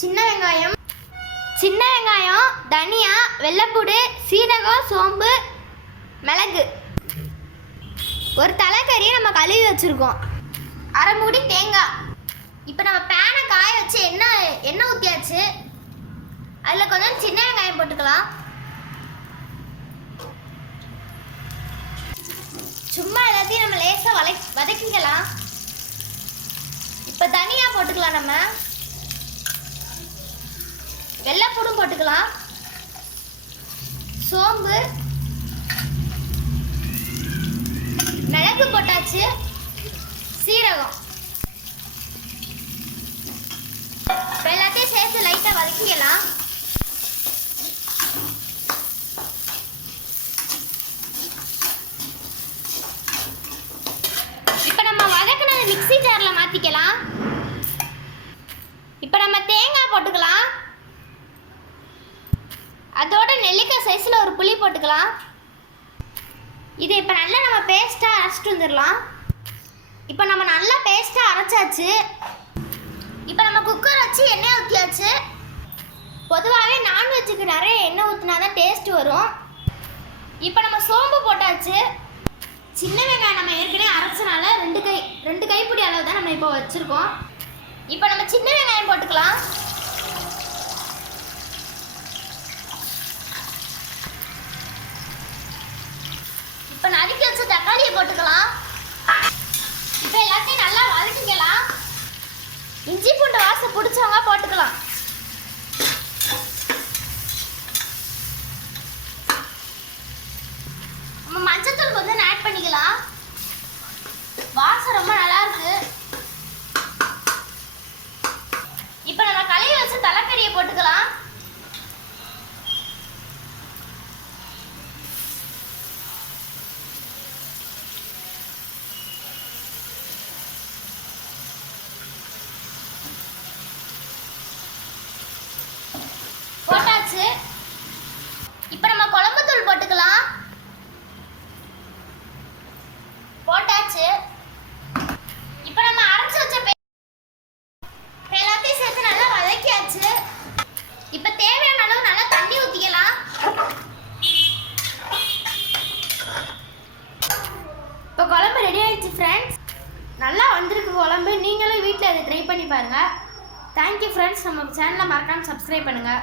சின்ன வெங்காயம், தனியா, வெள்ளைப்பூடு, சீரகம், சோம்பு, மிளகு, ஒரு தலைக்கறி நம்ம கழுவி வச்சுருக்கோம், அரை மூடி தேங்காய். இப்போ நம்ம பேனை காய வச்சு எண்ணெய் ஊற்றியாச்சு. அதில் கொஞ்சம் சின்ன வெங்காயம் போட்டுக்கலாம். சும்மா எல்லாத்தையும் நம்ம லேசாக வதக்கிக்கலாம். இப்போ தனியா போட்டுக்கலாம். நம்ம வெள்ளைப்பூடும் போட்டுக்கலாம். சோம்பு, மிளகு போட்டாச்சு. சீரகம் எல்லாத்தையும் சேர்த்து லைட்டாக வதக்கிக்கலாம். இப்போ நம்ம வதக்கினது மிக்ஸி ஜாரில் மாற்றிக்கலாம். இப்போ நம்ம தேங்காய் போட்டுக்கலாம். அதோட நெல்லிக்காய் சைஸில் ஒரு புளி போட்டுக்கலாம். இது இப்போ நல்லா நம்ம பேஸ்ட்டாக அரைச்சிட்டு வந்துடலாம். இப்போ நம்ம நல்லா பேஸ்ட்டாக அரைச்சாச்சு. இப்போ நம்ம குக்கர் வச்சு எண்ணெய் ஊற்றியாச்சு. பொதுவாகவே நான்வெஜ்ஜுக்கு நிறைய எண்ணெய் ஊற்றினா தான் டேஸ்ட் வரும். இப்போ நம்ம சோம்பு போட்டாச்சு. சின்ன வெங்காயம் நம்ம ஏற்கனவே அரைச்சனால ரெண்டு கைப்பிடி அளவு தான் நம்ம இப்போ வச்சுருக்கோம். இப்போ நம்ம சின்ன வெங்காயம் போட்டுக்கலாம். இப்போ நறுக்கி வச்ச தக்காளியை போட்டுக்கலாம். இப்போ எல்லாத்தையும் நல்லா வதக்கிக்கலாம். இஞ்சி பூண்டு வாசம் பிடிச்சவங்க போட்டுக்கலாம். நம்ம மஞ்சத்தூள் கொஞ்சம் ஆட் பண்ணிக்கலாம். வாசம் ரொம்ப நல்லா இருக்கு. இப்போ நம்ம கழுவி வச்ச தலைக்கறியை போட்டுக்கலாம். போட்டாச்சு. இப்போ நம்ம குழம்பு தூள் போட்டுக்கலாம். போட்டாச்சு. இப்போ நம்ம அரைச்சு வச்ச எல்லாத்தையும் சேர்த்து நல்லா வதக்கியாச்சு. இப்போ தேவையான அளவு நல்லா தண்ணி ஊற்றிக்கலாம். இப்போ குழம்பு ரெடி ஆயிடுச்சு ஃப்ரெண்ட்ஸ். நல்லா வந்திருக்கு குழம்பு. நீங்களும் வீட்டில் அதை ட்ரை பண்ணி பாருங்கள். Thank you friends. நம்ம சேனலை மறக்காமல் சப்ஸ்கிரைப் பண்ணுங்கள்.